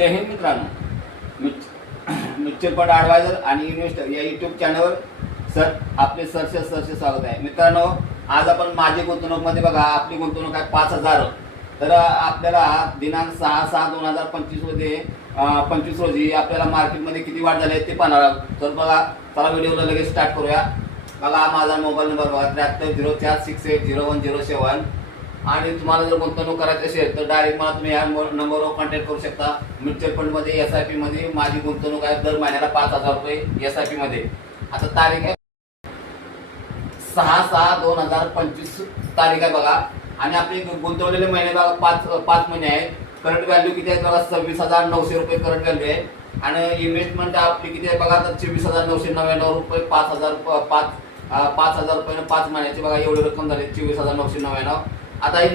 जय हिंद मित्रांनो, mutual fund adviser आणि investor या यूट्यूब चॅनलवर आपले सरसे स्वागत आहे. मित्रांनो, आज आपण माझी गुंतवणूकमध्ये बघा, आपली गुंतवणूक आहे 5,000. तर आपल्याला दिनांक 6/6/2025 मध्ये 25 रोजी आपल्याला मार्केटमध्ये किती वाढ झाली आहे ते पाहणार आहोत. तर बघा, चला व्हिडिओला लगेच स्टार्ट करूया. बघा, माझा मोबाईल नंबर बघा 7304680107. आणि तुम्हाला जर गुंतवणूक करायची असेल तर डायरेक्ट मला तुम्ही या नंबरवर कॉन्टॅक्ट करू शकता. म्युच्युअल फंडमध्ये SIP मध्ये माझी गुंतवणूक आहे दर महिन्याला 5,000 रुपये SIP मध्ये. आता तारीख आहे 6/6/2025 तारीख आहे बघा. आणि आपले गुंतवलेले महिने बघा 5 महिने आहेत. करंट व्हॅल्यू किती आहे बघा, 26,900 रुपये करंट व्हॅल्यू आहे. आणि इन्व्हेस्टमेंट आपली किती आहे बघा, तर 24,999 रुपये. 5,000 रुपये 5 महिन्याची बघा एवढी रक्कम झाली 24,999. आता हे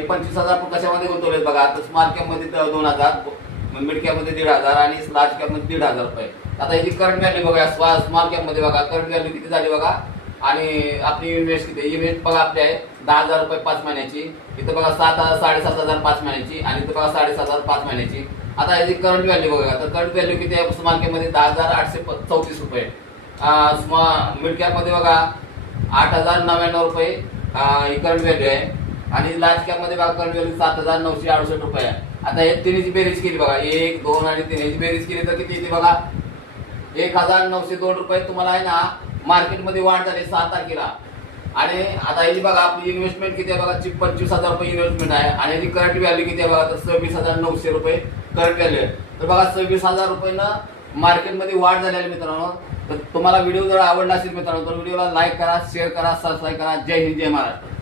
25,000 कशामध्ये गुंतवले बघा. तर स्मॉल कॅप मध्ये 2,000, मिड कॅप मध्ये 1,500 आणि लार्ज कॅप मध्ये 1,500 रुपये. आता याची करंट व्हॅल्यू बघा, स्मॉल कॅप मध्ये बघा करंट व्हॅल्यू किती झाली बघा. आणि आपली इन्व्हेस्ट किती, इन्व्हेस्ट बघा आपली आहे 10,000 रुपये 5 महिन्याची. इथं बघा 7,500 5 महिन्याची आणि इथं बघा 7,500 5 महिन्याची. आता याची करंट व्हॅल्यू बघा, तर करंट व्हॅल्यू किती आहे स्मॉल कॅप मध्ये 10,834 रुपये. मिड कॅप मध्ये बघा 8,099 रुपये ही करंट व्हॅल्यू आहे. आणि लार्ज कॅप मध्ये बघा करंट व्हॅल्यू 7,968 रुपये आहे. आता हे तिन्हीची बेरीज केली बघा, 1, 2 आणि 3 याची बेरीज केली तर किती येते बघा, 1,902 रुपये तुम्हाला आहे ना मार्केटमध्ये वाढ झाली 6 तारखेला. आणि आता याची बघा आपली इन्व्हेस्टमेंट किती आहे बघा, 25,000 रुपये इन्व्हेस्टमेंट आहे. आणि याची करंट व्हॅल्यू किती आहे बघा, तर 26,900 रुपये करंट व्हॅल्यू आहे. तर बघा 26,000 रुपयानं मार्केटमध्ये वाढ झाली आहे मित्रांनो. तर तुम्हाला व्हिडिओ जर आवडला असेल मित्रांनो तर व्हिडिओला लाईक करा, शेअर करा, सबस्क्राईब करा. जय हिंद, जय महाराष्ट्र.